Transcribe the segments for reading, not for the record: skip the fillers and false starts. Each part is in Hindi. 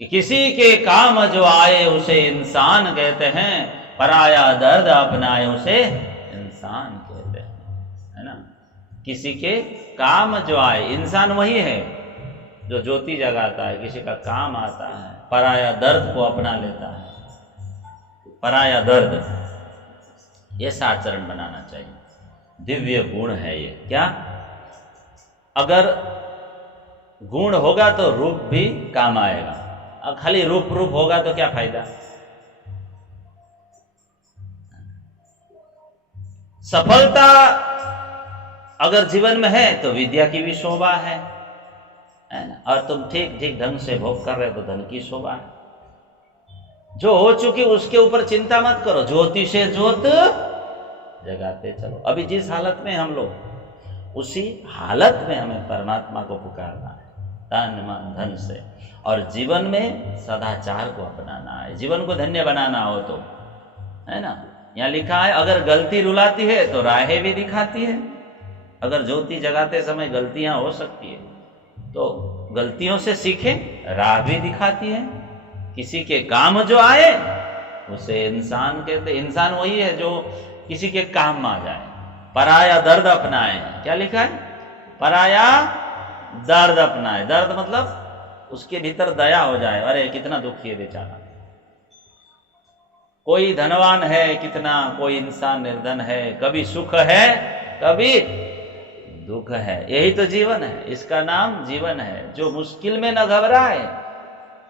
कि किसी के काम जो आए उसे इंसान कहते हैं, पराया दर्द अपनाए उसे इंसान कहते हैं, है ना। किसी के काम जो आए, इंसान वही है जो ज्योति जगाता है, किसी का काम आता है, पराया दर्द को अपना लेता है, पराया दर्द, ये आचरण बनाना चाहिए। दिव्य गुण है ये। क्या? अगर गुण होगा तो रूप भी काम आएगा, और खाली रूप होगा तो क्या फायदा। सफलता अगर जीवन में है तो विद्या की भी शोभा है ना, और तुम ठीक ठीक ढंग से भोग कर रहे हो तो धन की शोभा है। जो हो चुकी उसके ऊपर चिंता मत करो, ज्योति से ज्योत जगाते चलो। अभी जिस हालत में हम लोग, उसी हालत में हमें परमात्मा को पुकारना है, तन मन धन से, और जीवन में सदाचार को अपनाना है, जीवन को धन्य बनाना हो तो, है ना। यहाँ लिखा है अगर गलती रुलाती है तो राहें भी दिखाती है। अगर ज्योति जगाते समय गलतियां हो सकती है तो गलतियों से सीखें, राह भी दिखाती है। किसी के काम जो आए उसे इंसान कहते। इंसान वही है जो किसी के काम में आ जाए, पराया दर्द अपनाए। क्या लिखा है? पराया दर्द अपनाए। दर्द मतलब उसके भीतर दया हो जाए, अरे कितना दुखी है बेचारा। कोई धनवान है कितना, कोई इंसान निर्धन है, कभी सुख है कभी दुख है, यही तो जीवन है। इसका नाम जीवन है। जो मुश्किल में न घबराए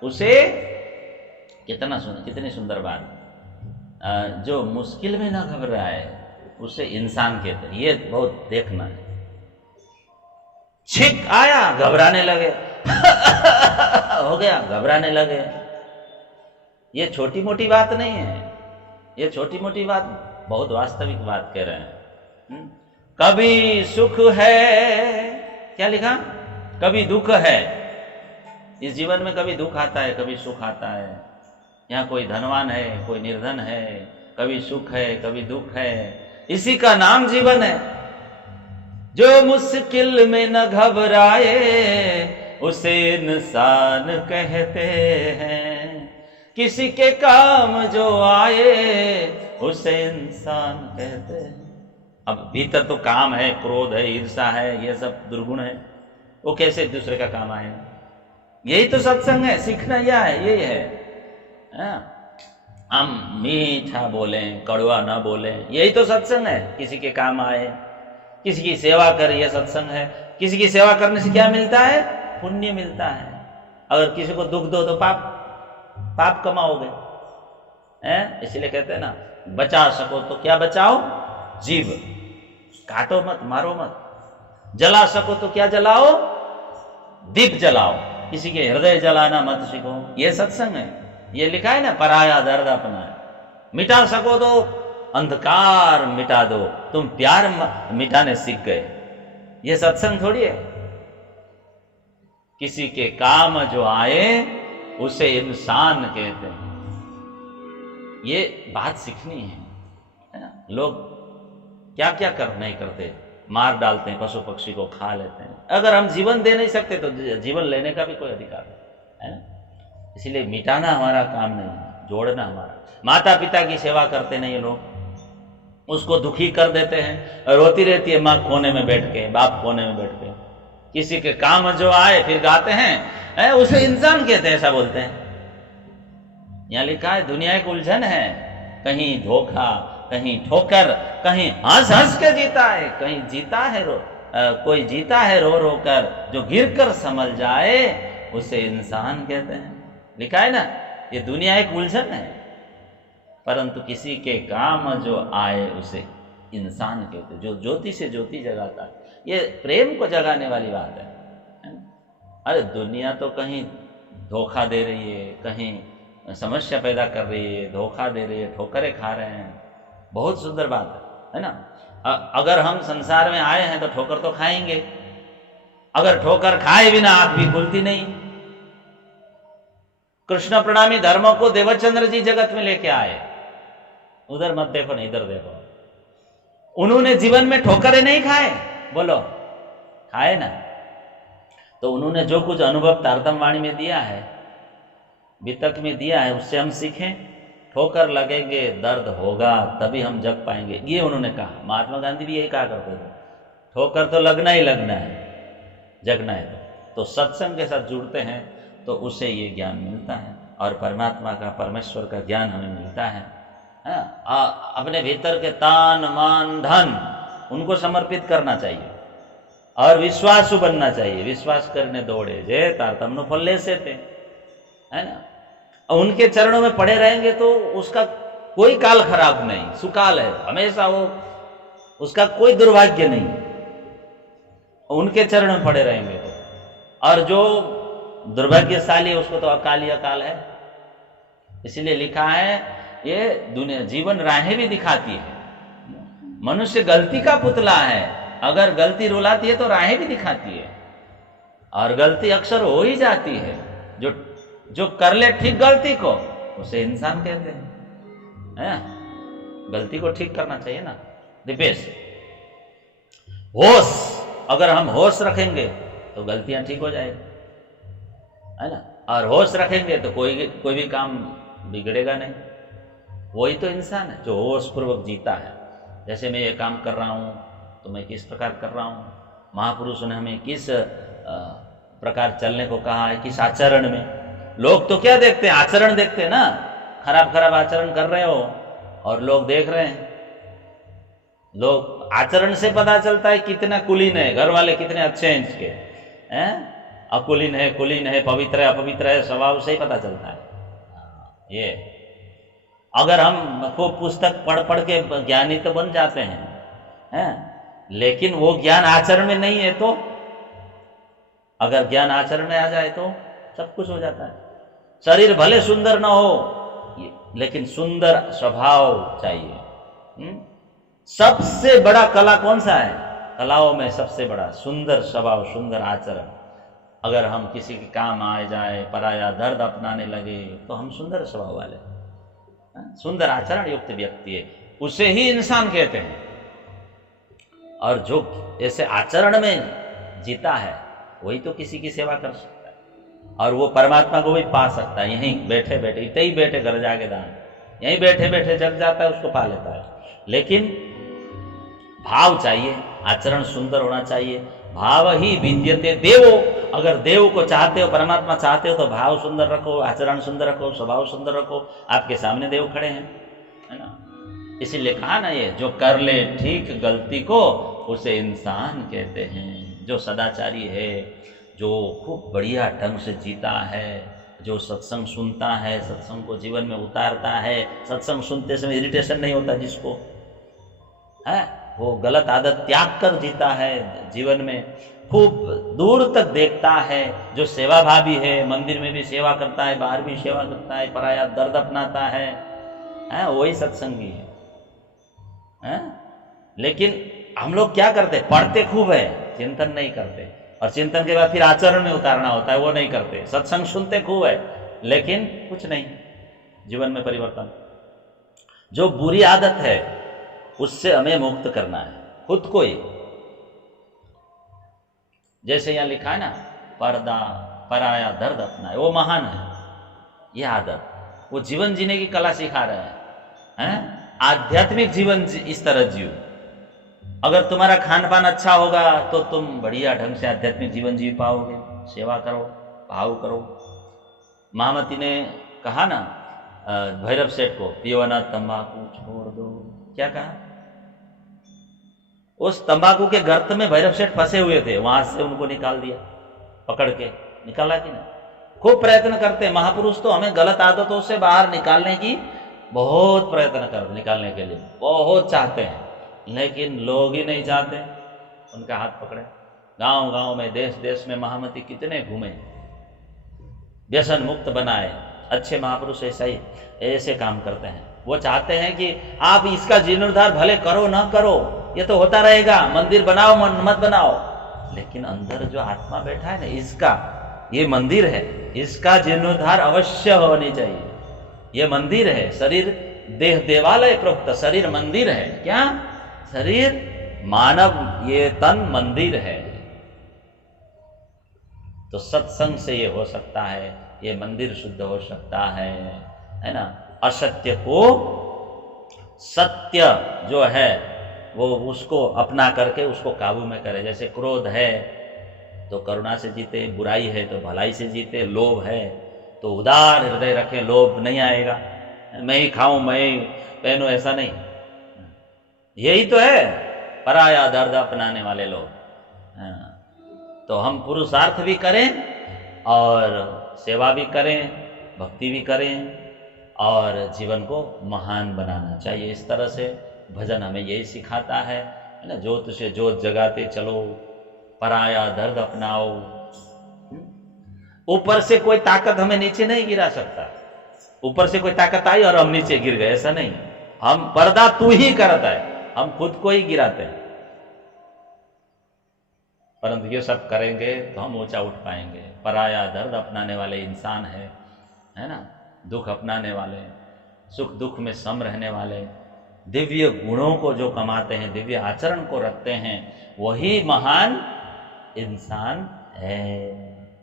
उसे, कितनी सुंदर बात, जो मुश्किल में न घबराए उसे इंसान कहते हैं। ये बहुत देखना है। छींक आया घबराने लगे हो गया घबराने लगे, ये छोटी मोटी बात नहीं है, ये छोटी मोटी बात, बहुत वास्तविक बात कह रहे हैं। कभी सुख है, क्या लिखा? कभी दुख है। इस जीवन में कभी दुख आता है कभी सुख आता है। यहाँ कोई धनवान है कोई निर्धन है, कभी सुख है कभी दुख है, इसी का नाम जीवन है। जो मुश्किल में न घबराए उसे इंसान कहते हैं, किसी के काम जो आए उसे इंसान कहते हैं। अब भीतर तो काम है, क्रोध है, ईर्षा है, ये सब दुर्गुण है, वो कैसे दूसरे का काम आए? यही तो सत्संग है, सीखना यह है, यही है। हम मीठा बोले कड़वा ना बोले, यही तो सत्संग है। किसी के काम आए, किसी की सेवा करे, ये सत्संग है। किसी की सेवा करने से क्या मिलता है? पुण्य मिलता है। अगर किसी को दुख दो तो पाप कमाओगे, हैं? इसलिए कहते हैं ना, बचा सको तो क्या बचाओ? जीव। काटो मत, मारो मत। जला सको तो क्या जलाओ? दीप जलाओ। किसी के हृदय जलाना मत सीखो, ये सत्संग है। ये लिखा है ना, पराया दर्द अपनाए। मिटा सको तो अंधकार मिटा दो, तुम प्यार मिटाने सीख गए, ये सत्संग थोड़ी है। किसी के काम जो आए उसे इंसान कहते हैं, ये बात सीखनी है ना। लोग क्या क्या नहीं करते, मार डालते हैं, पशु पक्षी को खा लेते हैं। अगर हम जीवन दे नहीं सकते तो जीवन लेने का भी कोई अधिकार नहीं है ना। इसलिए मिटाना हमारा काम नहीं है, जोड़ना हमारा। माता पिता की सेवा करते नहीं लोग, उसको दुखी कर देते हैं, रोती रहती है माँ कोने में बैठ के, बाप कोने में बैठ के। किसी के काम जो आए फिर गाते हैं, उसे इंसान कहते हैं, ऐसा बोलते हैं। यहां लिखा है दुनिया एक उलझन है, कहीं धोखा कहीं ठोकर, कहीं हंस हंस के जीता है, कहीं जीता है कोई जीता है रो रो कर, जो गिर कर संभल जाए उसे इंसान कहते हैं। लिखा है ना, ये दुनिया एक उलझन है, परंतु किसी के काम जो आए उसे इंसान कहते हैं। जो ज्योति से ज्योति जगाता है, ये प्रेम को जगाने वाली बात है ना? अरे दुनिया तो कहीं धोखा दे रही है, कहीं समस्या पैदा कर रही है, धोखा दे रही है, ठोकरें खा रहे हैं। बहुत सुंदर बात है ना। अगर हम संसार में आए हैं तो ठोकर तो खाएंगे, अगर ठोकर खाए बिना आंख भी खुलती नहीं। कृष्ण प्रणामी धर्म को देवचंद्र जी जगत में लेके आए, उधर मत देखो नहीं इधर देखो। उन्होंने जीवन में ठोकरें नहीं खाए, बोलो खाए ना। तो उन्होंने जो कुछ अनुभव तारतम वाणी में दिया है वितक में दिया है, उससे हम सीखें। ठोकर लगेंगे, दर्द होगा, तभी हम जग पाएंगे, ये उन्होंने कहा। महात्मा गांधी भी यही कहा करते थे, ठोकर तो लगना ही लगना है, जगना है। तो सत्संग के साथ जुड़ते हैं तो उसे ये ज्ञान मिलता है और परमात्मा का, परमेश्वर का ज्ञान हमें मिलता है। अपने भीतर के तान मान धन उनको समर्पित करना चाहिए और विश्वासु बनना चाहिए। विश्वास करने दौड़े जे तार तमनो फल ले से थे, है ना। और उनके चरणों में पड़े रहेंगे तो उसका कोई काल खराब नहीं, सुकाल है हमेशा, वो उसका कोई दुर्भाग्य नहीं, उनके चरण में पड़े रहेंगे तो। और जो दुर्भाग्यशाली है उसको तो अकाल ही अकाल है। इसीलिए लिखा है ये दुनिया जीवन राहें भी दिखाती है। मनुष्य गलती का पुतला है, अगर गलती रुलाती है तो राहें भी दिखाती है, और गलती अक्सर हो ही जाती है। जो कर ले ठीक गलती को उसे इंसान कहते हैं। गलती को ठीक करना चाहिए ना। दीपेश, होश, अगर हम होश रखेंगे तो गलतियां ठीक हो जाएगी, है ना। और होश रखेंगे तो कोई भी काम बिगड़ेगा नहीं। वही तो इंसान है जो होश पूर्वक जीता है। जैसे मैं ये काम कर रहा हूँ तो मैं किस प्रकार कर रहा हूँ, महापुरुषों ने हमें किस प्रकार चलने को कहा है, किस आचरण में। लोग तो क्या देखते हैं, आचरण देखते हैं ना। खराब खराब आचरण कर रहे हो और लोग देख रहे हैं। लोग आचरण से पता चलता है कितना कुलीन है, घर वाले कितने अच्छे हैं इसके, हैं। अकुलीन है, कुलीन है, पवित्र है, अपवित्र है, स्वभाव से ही पता चलता है। ये अगर हम खूब पुस्तक पढ़ पढ़ के ज्ञानी तो बन जाते हैं, लेकिन वो ज्ञान आचरण में नहीं है तो, अगर ज्ञान आचरण में आ जाए तो सब कुछ हो जाता है। शरीर भले सुंदर ना हो लेकिन सुंदर स्वभाव चाहिए। सबसे बड़ा कला कौन सा है? कलाओं में सबसे बड़ा सुंदर स्वभाव, सुंदर आचरण। अगर हम किसी के काम आ जाए, पराया दर्द अपनाने लगे तो हम सुंदर स्वभाव वाले, सुंदर आचरण युक्त व्यक्ति है, उसे ही इंसान कहते हैं। और जो ऐसे आचरण में जीता है वही तो किसी की सेवा कर सकता है और वो परमात्मा को भी पा सकता है। यहीं बैठे बैठे, इतने ही बैठे घर जाके दान, यहीं बैठे बैठे जग जाता है, उसको पा लेता है। लेकिन भाव चाहिए, आचरण सुंदर होना चाहिए। भाव ही विद्यते देवो। अगर देव को चाहते हो, परमात्मा चाहते हो तो भाव सुंदर रखो, आचरण सुंदर रखो, स्वभाव सुंदर रखो। आपके सामने देव खड़े हैं, है ना। इसीलिए कहा ना, ये जो कर ले ठीक गलती को उसे इंसान कहते हैं। जो सदाचारी है, जो खूब बढ़िया ढंग से जीता है, जो सत्संग सुनता है, सत्संग को जीवन में उतारता है, सत्संग सुनते समय इरिटेशन नहीं होता जिसको, है वो गलत आदत त्याग कर जीता है जीवन में, खूब दूर तक देखता है, जो सेवाभावी है, मंदिर में भी सेवा करता है, बाहर भी सेवा करता है, पराया दर्द अपनाता है, वही सत्संगी है। लेकिन हम लोग क्या करते, पढ़ते खूब है, चिंतन नहीं करते, और चिंतन के बाद फिर आचरण में उतारना होता है, वो नहीं करते। सत्संग सुनते खूब है लेकिन कुछ नहीं, जीवन में परिवर्तन। जो बुरी आदत है उससे हमें मुक्त करना है खुद को ही। जैसे यहां लिखा है ना, पर्दा पराया दर्द अपना है, वो महान है। ये आदत वो जीवन जीने की कला सिखा रहे हैं। आध्यात्मिक जीवन इस तरह जियो। अगर तुम्हारा खान पान अच्छा होगा तो तुम बढ़िया ढंग से आध्यात्मिक जीवन जी पाओगे। सेवा करो, भाव करो। महामती ने कहा ना भैरव सेठ को, पियो ना तंबाकू छोड़ दो। क्या कहा? उस तंबाकू के गर्त में भैरव सेठ फंसे हुए थे, वहां से उनको निकाल दिया, पकड़ के निकाला कि नहीं। खूब प्रयत्न करते महापुरुष तो हमें गलत आदतों से बाहर निकालने की बहुत प्रयत्न करते, निकालने के लिए बहुत चाहते हैं, लेकिन लोग ही नहीं चाहते उनका हाथ पकड़े। गांव गांव में, देश देश में महामती कितने घूमे, व्यसन मुक्त बनाए। अच्छे महापुरुष ऐसे काम करते हैं। वो चाहते हैं कि आप इसका जीर्णोद्धार भले करो ना करो, ये तो होता रहेगा, मंदिर बनाओ मत बनाओ, लेकिन अंदर जो आत्मा बैठा है ना, इसका ये मंदिर है, इसका जीर्णोद्धार अवश्य होनी चाहिए। ये मंदिर है, शरीर देह देवालय प्रोक्त, शरीर मंदिर है। क्या? शरीर मानव, ये तन मंदिर है। तो सत्संग से ये हो सकता है, ये मंदिर शुद्ध हो सकता है ना। असत्य को सत्य जो है वो उसको अपना करके उसको काबू में करे। जैसे क्रोध है तो करुणा से जीते, बुराई है तो भलाई से जीते, लोभ है तो उदार हृदय रखें, लोभ नहीं आएगा। मैं ही खाऊं, मैं ही पहनूं, ऐसा नहीं। यही तो है पराया दर्द अपनाने वाले लोग। तो हम पुरुषार्थ भी करें और सेवा भी करें, भक्ति भी करें और जीवन को महान बनाना चाहिए। इस तरह से भजन हमें यही सिखाता है ना। जोत से जोत जगाते चलो, पराया दर्द अपनाओ। ऊपर से कोई ताकत हमें नीचे नहीं गिरा सकता। ऊपर से कोई ताकत आई और हम नीचे गिर गए, ऐसा नहीं। हम पर्दा तू ही करता है, हम खुद को ही गिराते हैं। परंतु ये सब करेंगे तो हम ऊंचा उठ पाएंगे। पराया दर्द अपनाने वाले इंसान है ना, दुख अपनाने वाले, सुख दुख में सम रहने वाले, दिव्य गुणों को जो कमाते हैं, दिव्य आचरण को रखते हैं, वही महान इंसान है।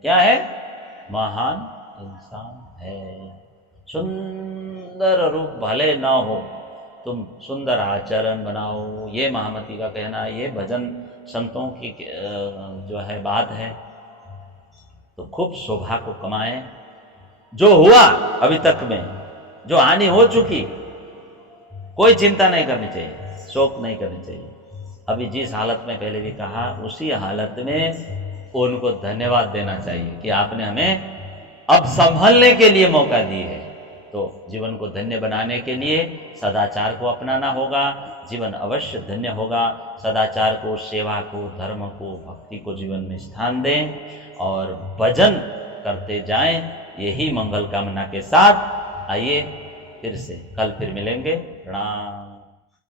क्या है? महान इंसान है। सुंदर रूप भले ना हो, तुम सुंदर आचरण बनाओ, ये महामती का कहना है। ये भजन संतों की जो है बात है। तो खूब शोभा को कमाएं। जो हुआ अभी तक में, जो हानि हो चुकी, कोई चिंता नहीं करनी चाहिए, शोक नहीं करनी चाहिए। अभी जिस हालत में पहले भी कहा, उसी हालत में उनको धन्यवाद देना चाहिए कि आपने हमें अब संभलने के लिए मौका दी है। तो जीवन को धन्य बनाने के लिए सदाचार को अपनाना होगा। जीवन अवश्य धन्य होगा। सदाचार को, सेवा को, धर्म को, भक्ति को जीवन में स्थान दें और भजन करते जाएं। यही मंगल कामना के साथ आइए फिर से कल फिर मिलेंगे। प्रणाम।